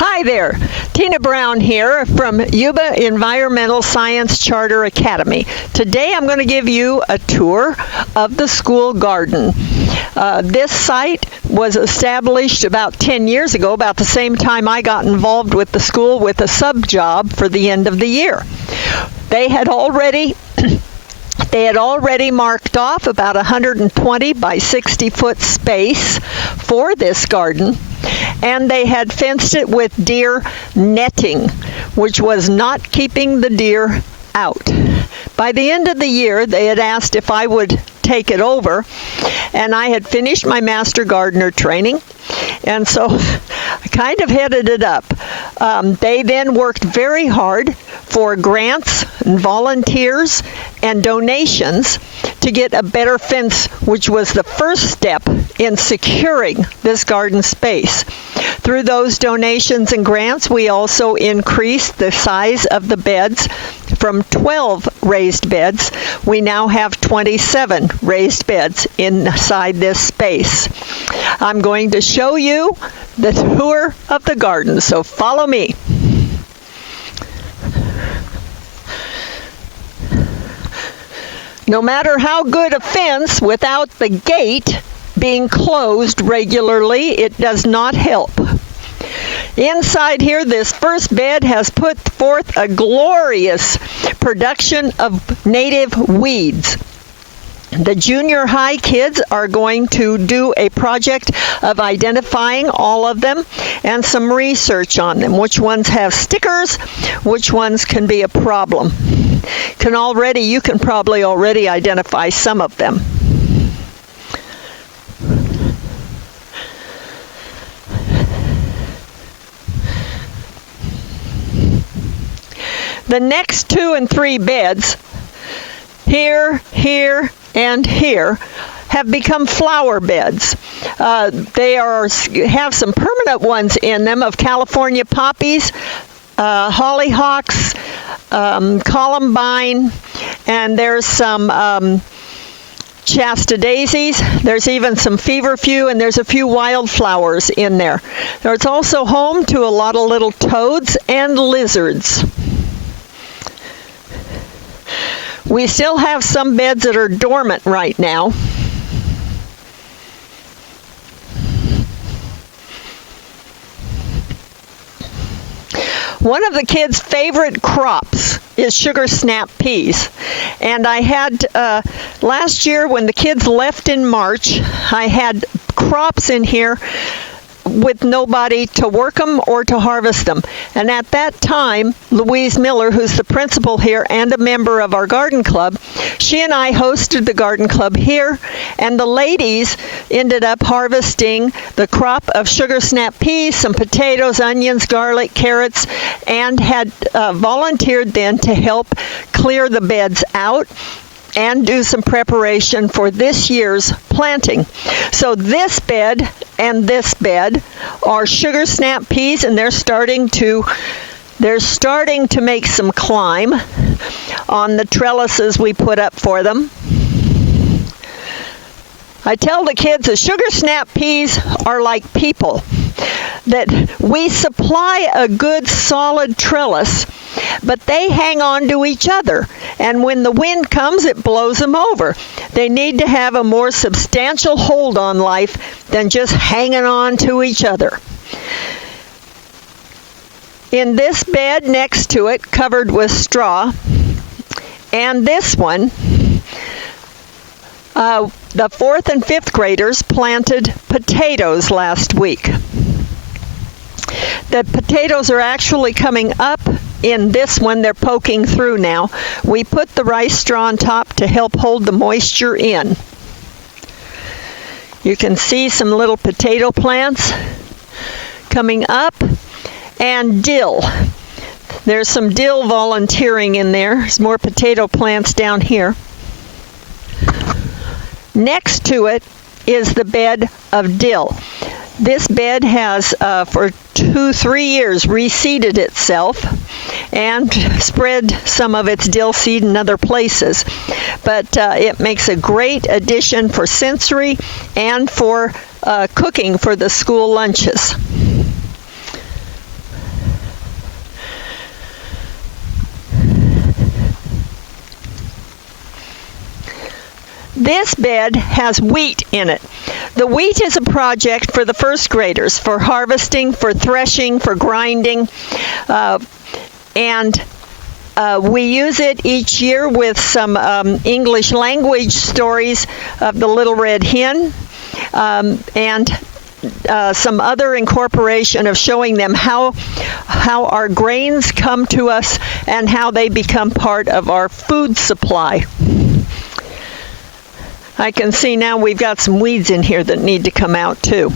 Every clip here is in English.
Hi there, Tina Brown here from Yuba Environmental Science Charter Academy. Today I'm going to give you a tour of the school garden. This site was established about 10 years ago, about the same time I got involved with the school with a sub-job for the end of the year. They had already marked off about 120 by 60 foot space for this garden, and they had fenced it with deer netting, which was not keeping the deer out. By the end of the year, they had asked if I would take it over, and I had finished my master gardener training, and so I kind of headed it up. They then worked very hard for grants and volunteers and donations to get a better fence, which was the first step in securing this garden space. Through those donations and grants, we also increased the size of the beds from 12 raised beds. We now have 27 raised beds inside this space. I'm going to show you the tour of the garden, so follow me. No matter how good a fence, without the gate being closed regularly, it does not help. Inside here, this first bed has put forth a glorious production of native weeds. The junior high kids are going to do a project of identifying all of them and some research on them. Which ones have stickers, which ones can be a problem. You can probably already identify some of them. The next 2 and 3 beds, here, and here, have become flower beds. They have some permanent ones in them of California poppies, hollyhocks, columbine, and there's some Shasta daisies. There's even some feverfew, and there's a few wildflowers in there. It's also home to a lot of little toads and lizards. We still have some beds that are dormant right now. One of the kids' favorite crops is sugar snap peas. And I had, last year when the kids left in March, I had crops in here with nobody to work them or to harvest them. And at that time, Louise Miller, who's the principal here and a member of our garden club, she and I hosted the garden club here, and the ladies ended up harvesting the crop of sugar snap peas, some potatoes, onions, garlic, carrots, and had volunteered then to help clear the beds out and do some preparation for this year's planting. So this bed and this bed are sugar snap peas, and they're starting to make some climb on the trellises we put up for them. I tell the kids that sugar snap peas are like people, that we supply a good solid trellis, but they hang on to each other, and when the wind comes, it blows them over. They need to have a more substantial hold on life than just hanging on to each other. In this bed next to it, covered with straw, and this one, the 4th and 5th graders planted potatoes last week. The potatoes are actually coming up in this one. They're poking through now. We put the rice straw on top to help hold the moisture in. You can see some little potato plants coming up, and dill. There's some dill volunteering in there. There's more potato plants down here. Next to it is the bed of dill. This bed has, for 2-3 years, reseeded itself and spread some of its dill seed in other places. But it makes a great addition for sensory and for cooking for the school lunches. This bed has wheat in it. The wheat is a project for the first graders, for harvesting, for threshing, for grinding, and we use it each year with some English language stories of the Little Red Hen, and some other incorporation of showing them how our grains come to us and how they become part of our food supply. I can see now we've got some weeds in here that need to come out too.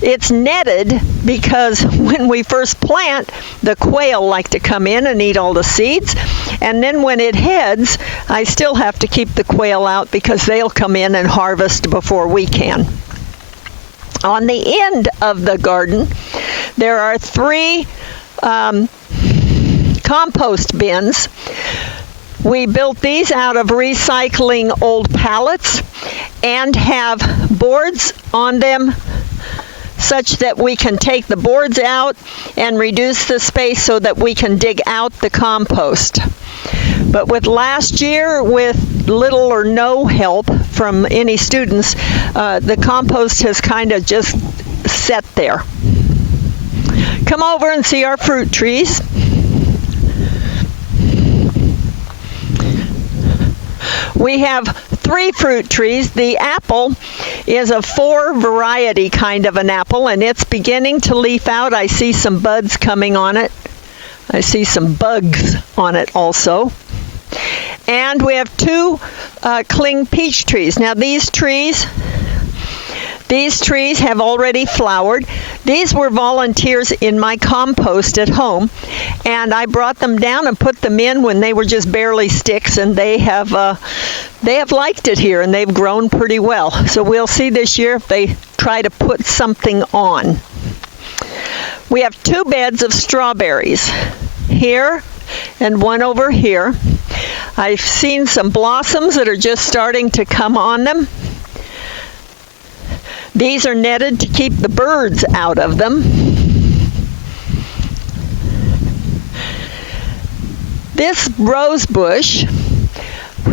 It's netted because when we first plant, the quail like to come in and eat all the seeds. And then when it heads, I still have to keep the quail out because they'll come in and harvest before we can. On the end of the garden, there are 3 compost bins. We built these out of recycling old pallets and have boards on them such that we can take the boards out and reduce the space so that we can dig out the compost. But with last year, with little or no help from any students, the compost has kind of just sat there. Come over and see our fruit trees. We have 3 fruit trees. The apple is a 4 variety kind of an apple, and it's beginning to leaf out. I see some buds coming on it. I see some bugs on it also. And we have 2 cling peach trees. Now these trees have already flowered. These were volunteers in my compost at home, and I brought them down and put them in when they were just barely sticks, and they have liked it here, and they've grown pretty well. So we'll see this year if they try to put something on. We have 2 beds of strawberries here and one over here. I've seen some blossoms that are just starting to come on them. These are netted to keep the birds out of them. This rose bush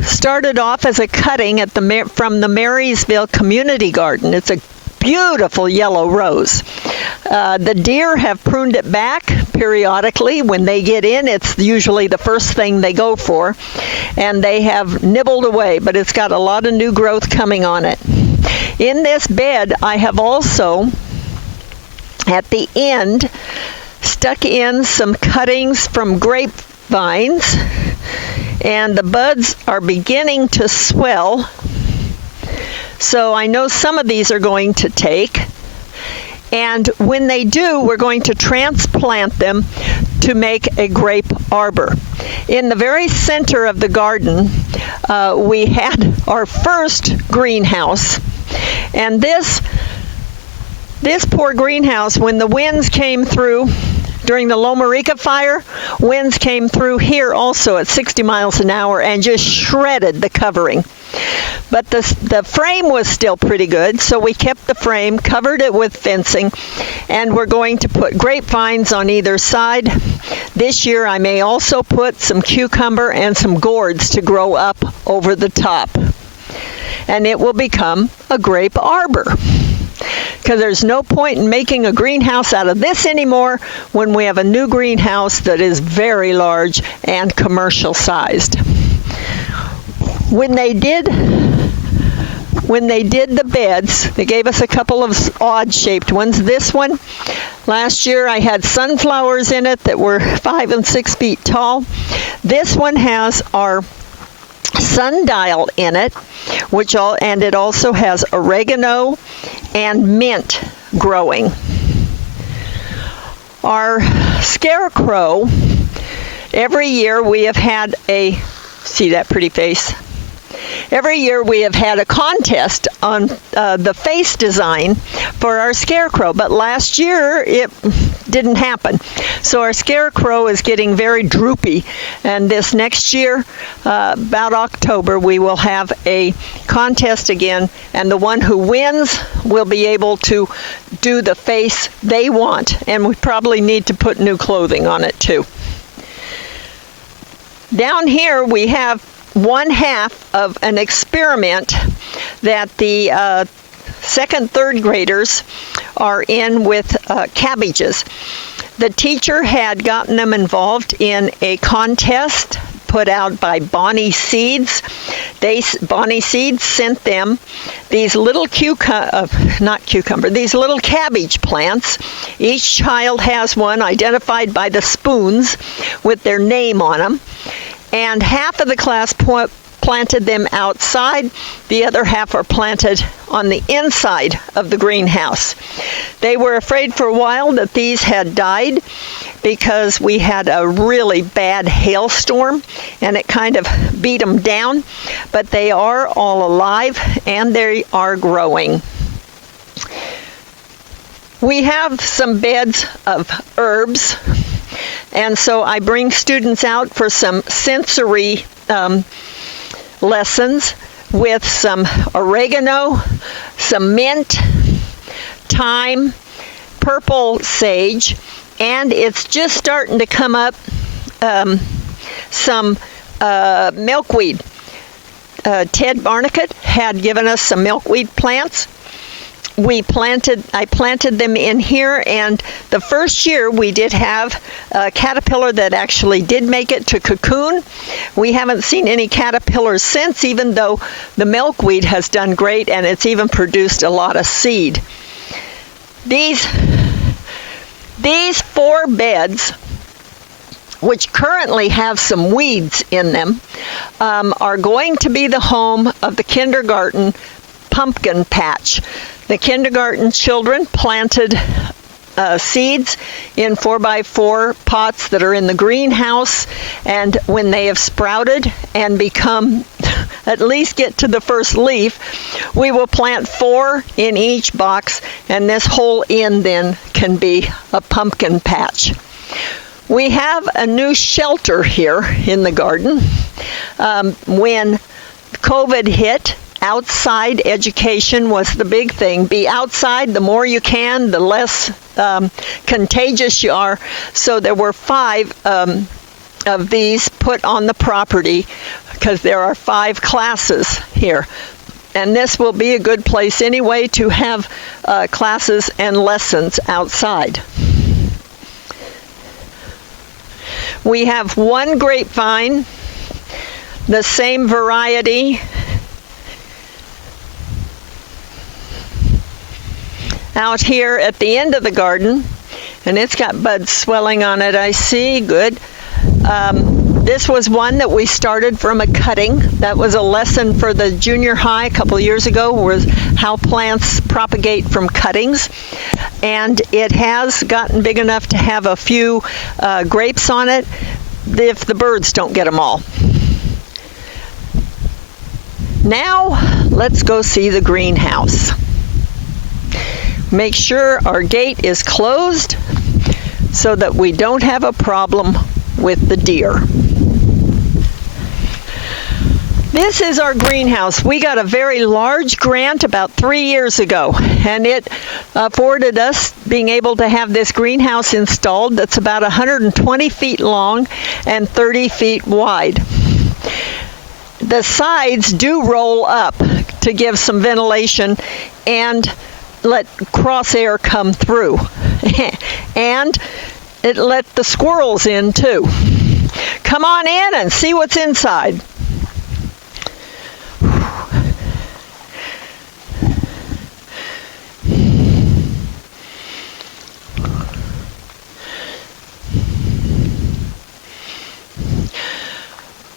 started off as a cutting from the Marysville Community Garden. It's a beautiful yellow rose. The deer have pruned it back periodically. When they get in, it's usually the first thing they go for, and they have nibbled away, but it's got a lot of new growth coming on it. In this bed, I have also, at the end, stuck in some cuttings from grapevines, and the buds are beginning to swell. So I know some of these are going to take. And when they do, we're going to transplant them to make a grape arbor. In the very center of the garden, we had our first greenhouse. And this poor greenhouse, when the winds came through during the Loma Rica fire, winds came through here also at 60 miles an hour and just shredded the covering. But the frame was still pretty good, so we kept the frame, covered it with fencing, and we're going to put grapevines on either side. This year I may also put some cucumber and some gourds to grow up over the top. And it will become a grape arbor. Because there's no point in making a greenhouse out of this anymore when we have a new greenhouse that is very large and commercial sized. When they did the beds, they gave us a couple of odd-shaped ones. This one, last year I had sunflowers in it that were 5 and 6 feet tall. This one has our sundial in it, and it also has oregano and mint growing. Our scarecrow, every year we have had see that pretty face? Every year we have had a contest on the face design for our scarecrow, but last year it didn't happen. So our scarecrow is getting very droopy, and this next year, about October, we will have a contest again, and the one who wins will be able to do the face they want, and we probably need to put new clothing on it too. Down here we have one half of an experiment that the second, third graders are in with cabbages. The teacher had gotten them involved in a contest put out by Bonnie Seeds. Bonnie Seeds sent them these little these little cabbage plants. Each child has one identified by the spoons with their name on them. And half of the class planted them outside. The other half are planted on the inside of the greenhouse. They were afraid for a while that these had died because we had a really bad hailstorm and it kind of beat them down, but they are all alive and they are growing. We have some beds of herbs, and so I bring students out for some sensory lessons with some oregano, some mint, thyme, purple sage, and it's just starting to come up some milkweed. Ted Barnicott had given us some milkweed plants. I planted them in here, and the first year we did have a caterpillar that actually did make it to cocoon. We haven't seen any caterpillars since, even though the milkweed has done great and it's even produced a lot of seed. These 4 beds, which currently have some weeds in them, are going to be the home of the kindergarten pumpkin patch. The kindergarten children planted seeds in 4x4 pots that are in the greenhouse, and when they have sprouted and become, at least get to the first leaf, we will plant 4 in each box, and this whole inn then can be a pumpkin patch. We have a new shelter here in the garden. When COVID hit, outside education was the big thing. Be outside, the more you can, the less contagious you are. So there were 5 of these put on the property because there are 5 classes here. And this will be a good place anyway to have classes and lessons outside. We have 1 grapevine, the same variety, out here at the end of the garden, and it's got buds swelling on it, I see. Good. This was one that we started from a cutting. That was a lesson for the junior high a couple of years ago, was how plants propagate from cuttings. And it has gotten big enough to have a few grapes on it if the birds don't get them all. Now, let's go see the greenhouse. Make sure our gate is closed so that we don't have a problem with the deer. This is our greenhouse. We got a very large grant about 3 years ago, and it afforded us being able to have this greenhouse installed that's about 120 feet long and 30 feet wide. The sides do roll up to give some ventilation and let cross air come through. And it let the squirrels in too. Come on in and see what's inside.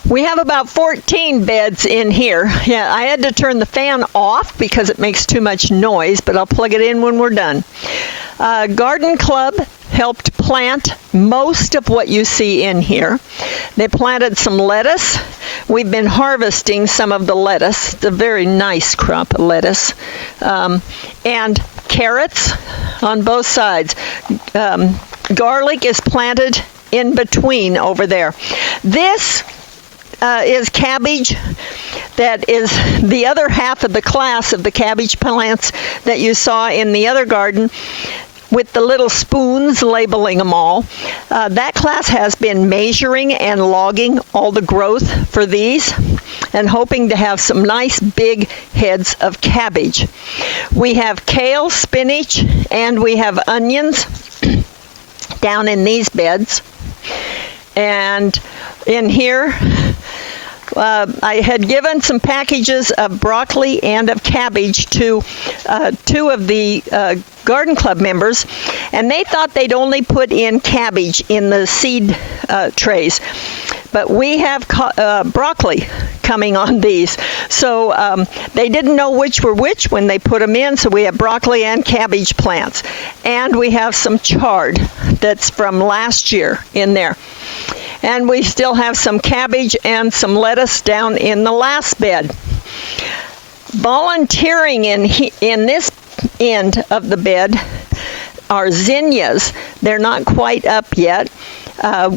We have about 14 beds in here. Yeah, I had to turn the fan off because it makes too much noise, but I'll plug it in when we're done. Garden Club helped plant most of what you see in here. They planted some lettuce. We've been harvesting some of the lettuce. It's a very nice crop of lettuce. And carrots on both sides. Garlic is planted in between over there. This is cabbage. That is the other half of the class of the cabbage plants that you saw in the other garden. with the little spoons labeling them all. That class has been measuring and logging all the growth for these and hoping to have some nice big heads of cabbage. We have kale, spinach, and we have onions down in these beds. And in here, I had given some packages of broccoli and of cabbage to two of the garden club members, and they thought they'd only put in cabbage in the seed trays. But we have broccoli coming on these, so they didn't know which were which when they put them in, so we have broccoli and cabbage plants. And we have some chard that's from last year in there. And we still have some cabbage and some lettuce down in the last bed. Volunteering in this end of the bed are zinnias. They're not quite up yet.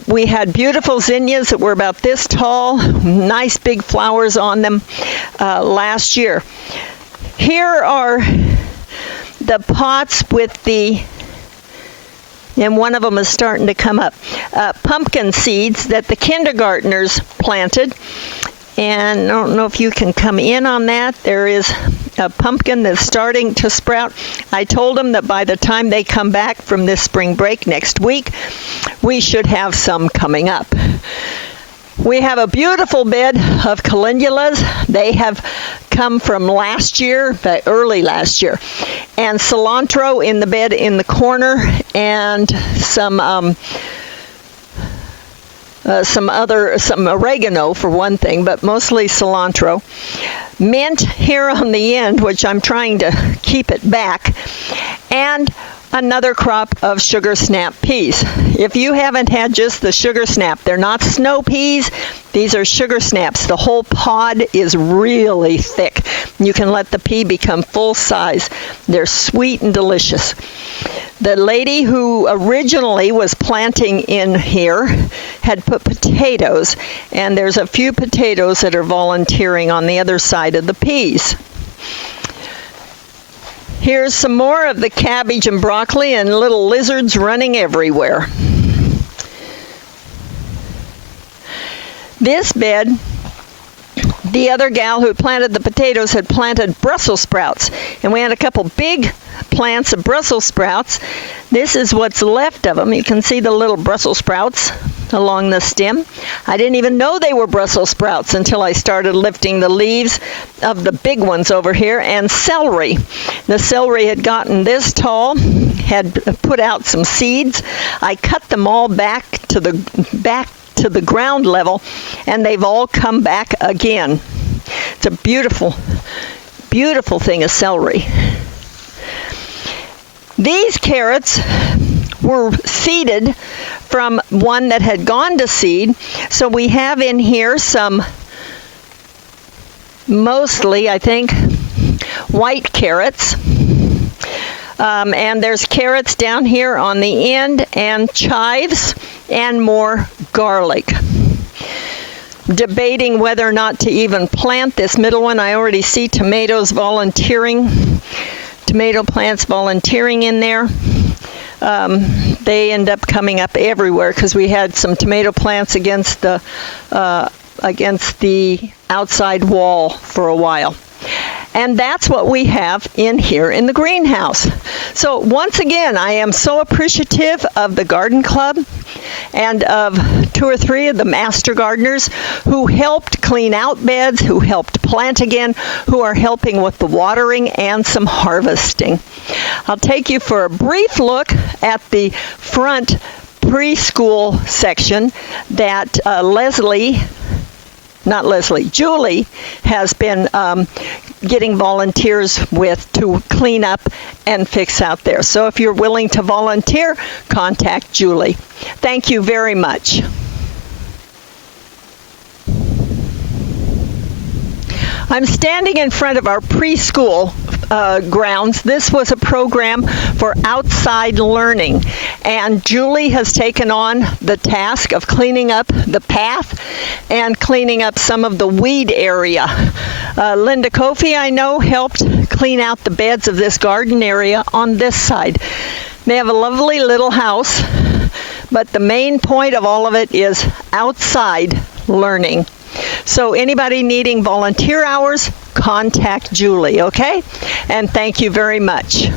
We had beautiful zinnias that were about this tall, nice big flowers on them last year. Here are the pots with and one of them is starting to come up, pumpkin seeds that the kindergartners planted. And I don't know if you can come in on that. There is a pumpkin that's starting to sprout. I told them that by the time they come back from this spring break next week, we should have some coming up. We have a beautiful bed of calendulas. They have come from last year, early last year. And cilantro in the bed in the corner, and some oregano for one thing, but mostly cilantro. Mint here on the end, which I'm trying to keep it back, and another crop of sugar snap peas. If you haven't had just the sugar snap, they're not snow peas, these are sugar snaps. The whole pod is really thick. You can let the pea become full size. They're sweet and delicious. The lady who originally was planting in here had put potatoes, and there's a few potatoes that are volunteering on the other side of the peas. Here's some more of the cabbage and broccoli and little lizards running everywhere. This bed, the other gal who planted the potatoes had planted Brussels sprouts, and we had a couple big plants of Brussels sprouts. This is what's left of them. You can see the little Brussels sprouts along the stem. I didn't even know they were Brussels sprouts until I started lifting the leaves of the big ones over here. And celery. The celery had gotten this tall, had put out some seeds. I cut them all back to the ground level, and they've all come back again. It's a beautiful, beautiful thing of celery. These carrots were seeded from one that had gone to seed. So we have in here some, mostly, I think, white carrots. And there's carrots down here on the end, and chives, and more garlic. Debating whether or not to even plant this middle one. I already see tomatoes volunteering, tomato plants volunteering in there. They end up coming up everywhere because we had some tomato plants against the outside wall for a while. And that's what we have in here in the greenhouse. So once again, I am so appreciative of the garden club and of 2 or 3 of the master gardeners who helped clean out beds, who helped plant again, who are helping with the watering and some harvesting. I'll take you for a brief look at the front preschool section that Julie has been getting volunteers with to clean up and fix out there. So if you're willing to volunteer, contact Julie. Thank you very much. I'm standing in front of our preschool grounds. This was a program for outside learning, and Julie has taken on the task of cleaning up the path and cleaning up some of the weed area. Linda Kofi, I know, helped clean out the beds of this garden area on this side. They have a lovely little house, but the main point of all of it is outside learning. So anybody needing volunteer hours, contact Julie, okay? And thank you very much.